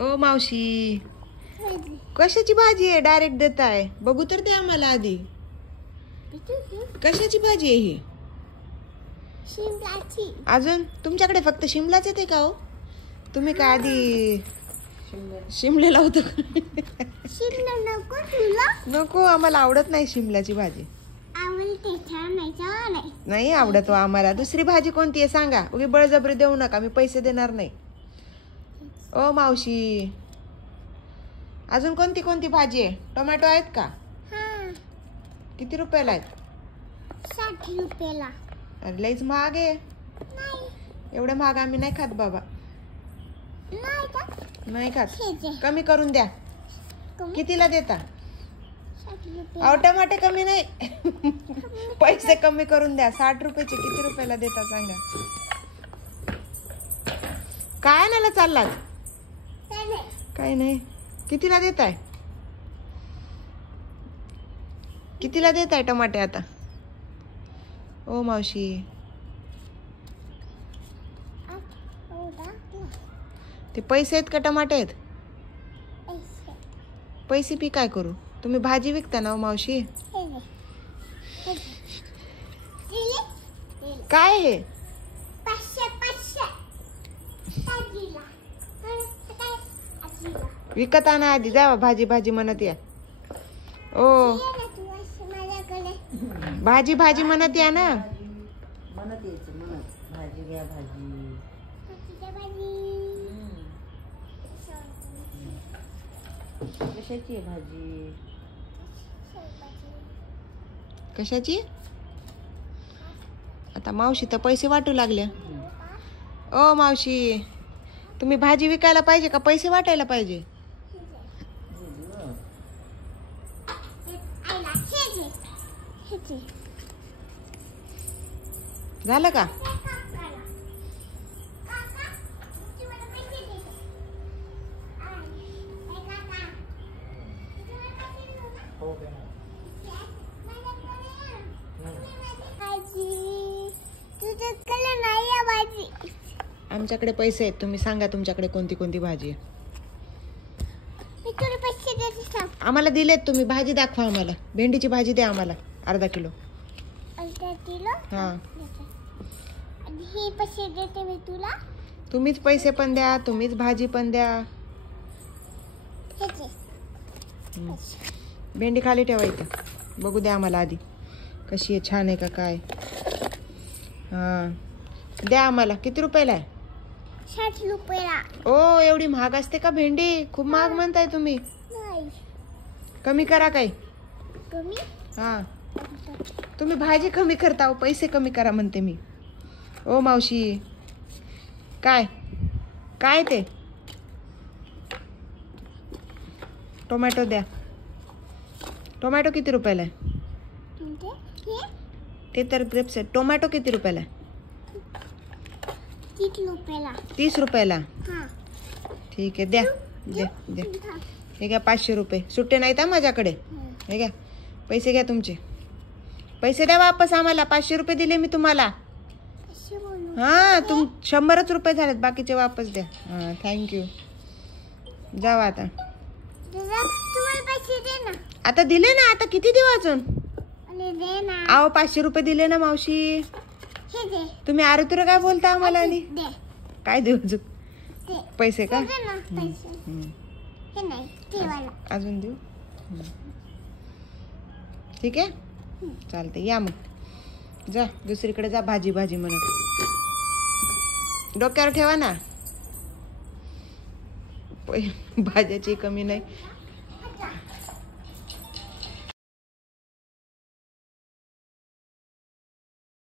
ओ मावशी, कशाची भाजी आहे डायरेक्ट देताय? बघू तर दे आम्हाला आधी. कशाची भाजी आहे ही? शिमलाची. अजून तुमच्याकडे फक्त शिमलाच येते का हो? तुम्ही काय आधी शिमले लावतो? शिमला नको तुला? नको, आम्हाला आवडत नाही शिमलाची भाजी. आवडते, छान आहे. नाही आवडत आम्हाला. दुसरी भाजी कोणती आहे सांगा. उगी बळजबरी देऊ नका, मी पैसे देणार नाही. ओ मावशी, अजून कोणती कोणती भाजी आहे? टोमॅटो आहेत का? हा. किती रुपयाला आहेत? 60 रुपयाला. अरे लईच महाग आहे. नाही. एवढे महाग आम्ही नाही खात बाबा. नाही का? नाही खात. ठीक आहे. कमी करून द्या. कितीला देता? 60 अहो रुपयाला. टमाटे कमी नाही. पैसे कमी करून द्या. 60 रुपयाचे किती रुपयाला देता सांगा. काय आणायला चाललात? काय नाही. कितीला देताय? कितीला देताय टमाटे आता? ओ मावशी, ते पैसे आहेत का टमाटे आहेत? पैसे पी काय करू? तुम्ही भाजी विकता ना ओ मावशी? काय हे? विकत आणा आधी. जावा भाजी भाजी म्हणत या. ओ भाजी भाजी म्हणत या ना. म्हणत यायचं, म्हणत भाजी घ्या भाजी. कशाची आहे भाजी? कशाची? आता मावशी तर पैसे वाटू लागल्या. ओ मावशी, तुम्ही भाजी विकायला पाहिजे का पैसे वाटायला पाहिजे? झालं का? आमच्याकडे पैसे आहेत. तुम्ही सांगा तुमच्याकडे कोणती कोणती भाजी आहे. आम्हाला दिलेत तुम्ही. भाजी दाखवा आम्हाला. भेंडीची भाजी द्या आम्हाला अर्धा किलो. हा. हे पैसे देते मी तुला. तुम्हीच पैसे पण द्या, तुम्हीच भाजी पण द्या. भेंडी खाली ठेवायचं. बघू द्या आम्हाला आधी कशी आहे, छान आहे का काय. हा द्या आम्हाला. किती रुपयाला आहे? 60 रुपयाला. ओ एवढी महाग असते का भेंडी? खूप महाग म्हणताय तुम्ही. नाही. कमी करा काय. कमी? हा तुम्ही भाजी कमी करता हो, पैसे कमी करा म्हणते मी. ओ मावशी, काय काय ते? टोमॅटो द्या. टोमॅटो किती रुपयाला आहे? ते तर ग्रेप्स आहे. टोमॅटो किती रुपयाला आहे? 30 रुपयाला. 30 रुपयाला. हा. ठीक आहे द्या द्या द्या. हे घ्या 500 रुपये. सुट्टे नाहीत हा माझ्याकडे. हे घ्या पैसे. घ्या तुमचे पैसे. द्या वापस आम्हाला. 500 रुपये दिले मी तुम्हाला. हा 100च रुपये झालेत. बाकीचे वापस द्या. हा थँक्यू. जावा आता. आता दिले ना. आता किती देऊ अजून? आहो 500 रुपये दिले ना मावशी. तुम्ही आरुतुर काय बोलता आम्हाला? आणि काय देऊ अजून? पैसे का? अजून देऊ? ठीक आहे चालते. या मग जा दुसरीकडे जा. भाजी भाजी म्हणत डोक्यावर ठेवा ना. भाज्याची कमी नाही.